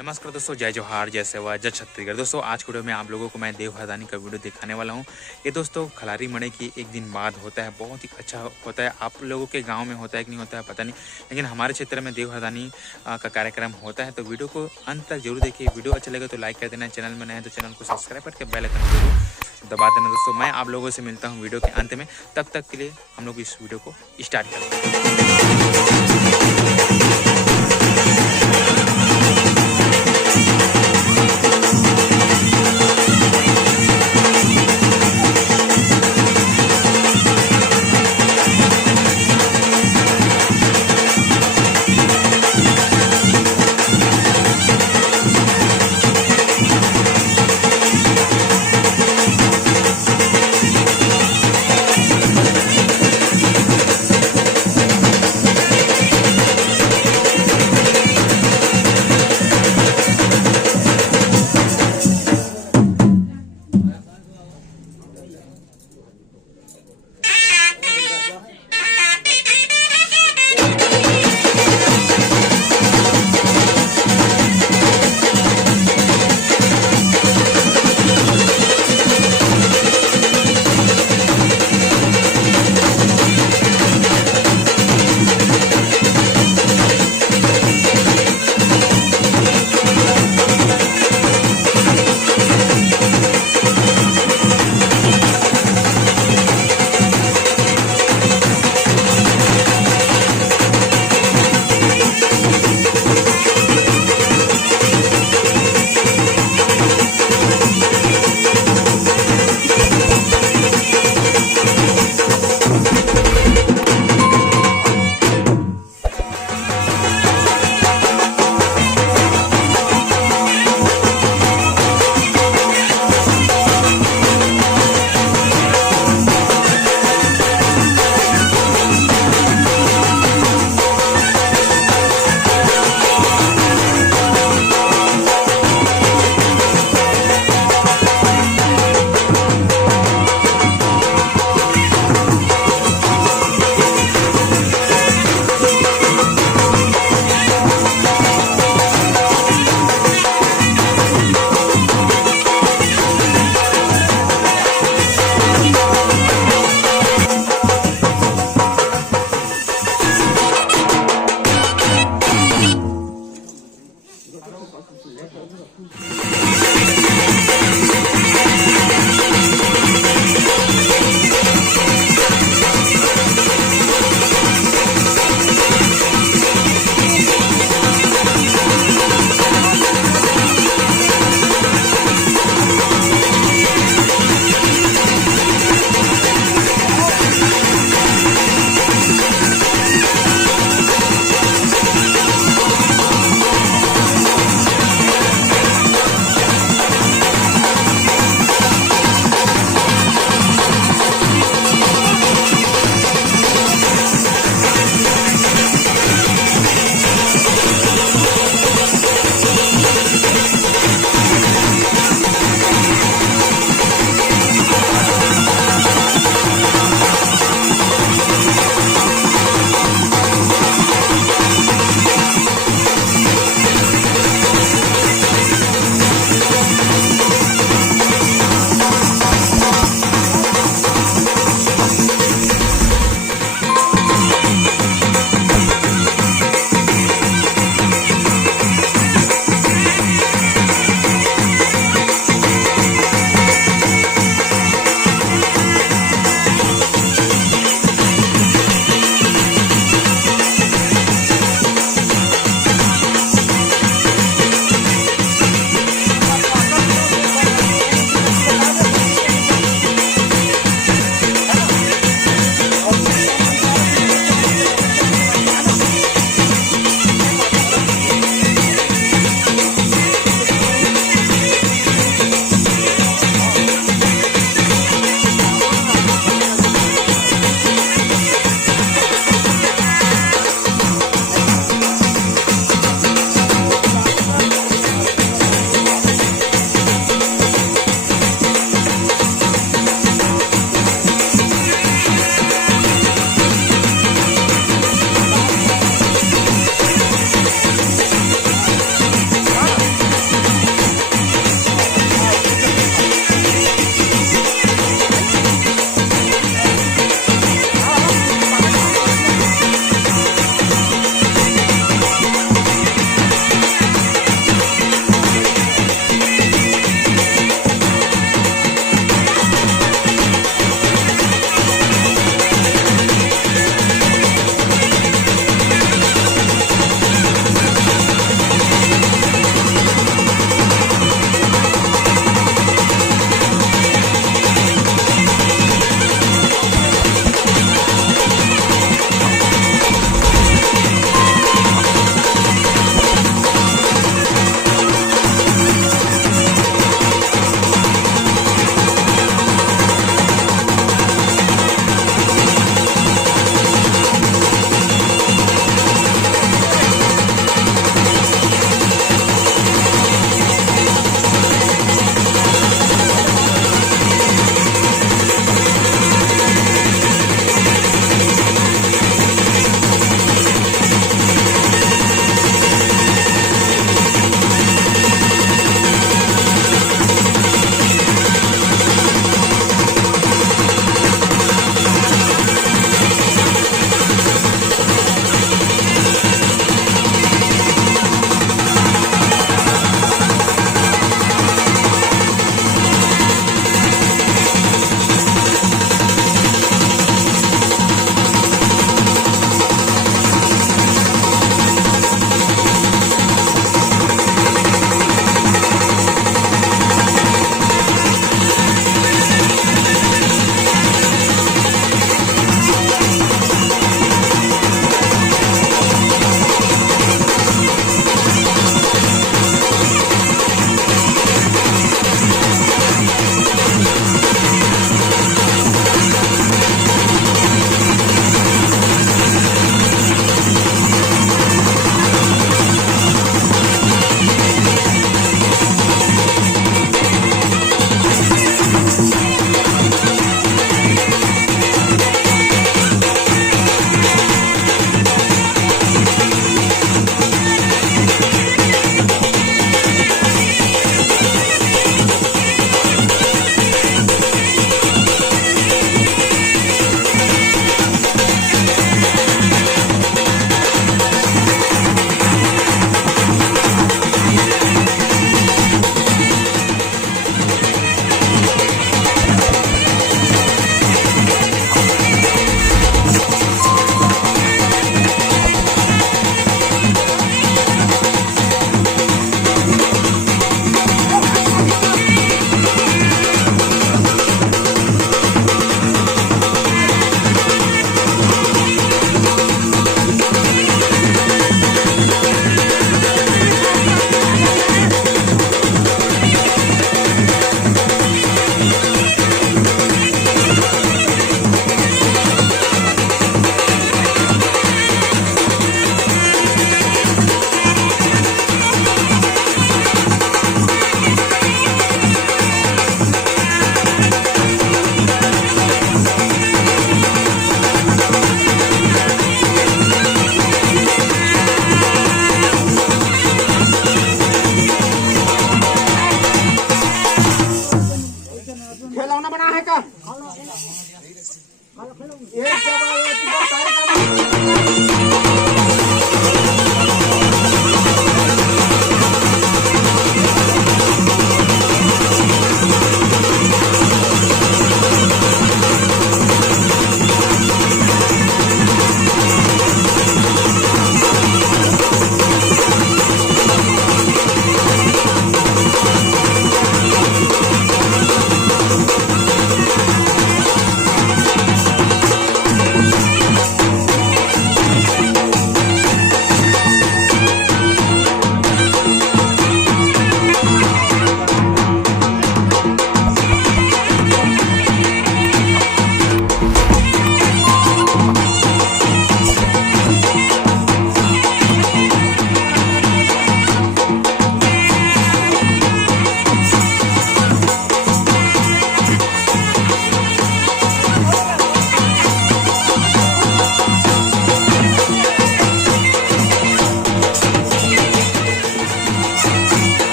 नमस्कार दोस्तों, जय जोहार, जय सेवा, जय छत्तीसगढ़। दोस्तों आज के वीडियो में आप लोगों को मैं देव हरदानी का वीडियो दिखाने वाला हूं। ये दोस्तों खलारी मड़ई की एक दिन बाद होता है, बहुत ही अच्छा होता है। आप लोगों के गांव में होता है कि नहीं होता है पता नहीं, लेकिन हमारे क्षेत्र में देव हरदानी का कार्यक्रम होता है। तो वीडियो को अंत तक जरूर देखिए। वीडियो अच्छा लगे तो लाइक कर देना, चैनल में नए हैं तो चैनल को सब्सक्राइब करके बेल आइकन जरूर दबा देना। दोस्तों मैं आप लोगों से मिलता हूँ वीडियो के अंत में, तब तक के लिए हम लोग इस वीडियो को स्टार्ट करते हैं।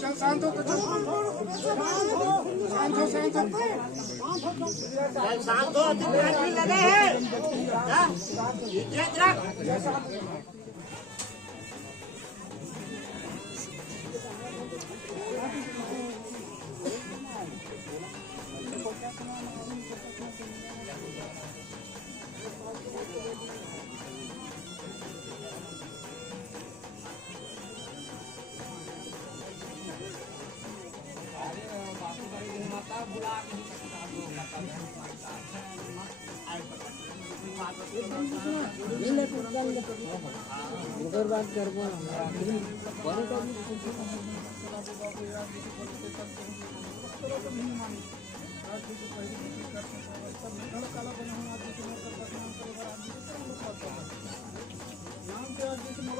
चल शांत हो, शांत हो, शांत हो, शांत हो, लगे हैं, इज्जत रख।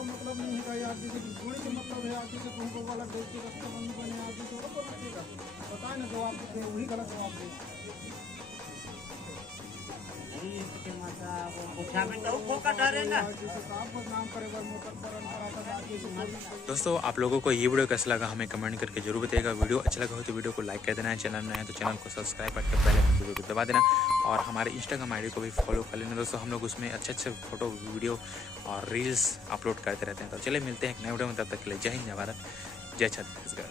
मतलब नहीं है यार, जैसे थोड़ी सी मतलब है, आगे से तुमको गलत देख के रास्ता बंद बने, आगे से और बचेगा। बताए ना जवाब दे, वही गलत जवाब दे। दोस्तों आप लोगों को ये वीडियो कैसा लगा हमें कमेंट करके जरूर बताइएगा। वीडियो अच्छा लगा हो तो वीडियो को लाइक कर देना है, चैनल में है तो चैनल को सब्सक्राइब करके पहले वीडियो को दबा देना और हमारे इंस्टाग्राम आईडी को भी फॉलो कर लेना। दोस्तों हम लोग उसमें अच्छे फोटो वीडियो और रील्स अपलोड करते रहते हैं। तो चलिए मिलते हैं एक नए वीडियो में, तब तक के लिए जय हिंद, जय भारत, जय छत्तीसगढ़।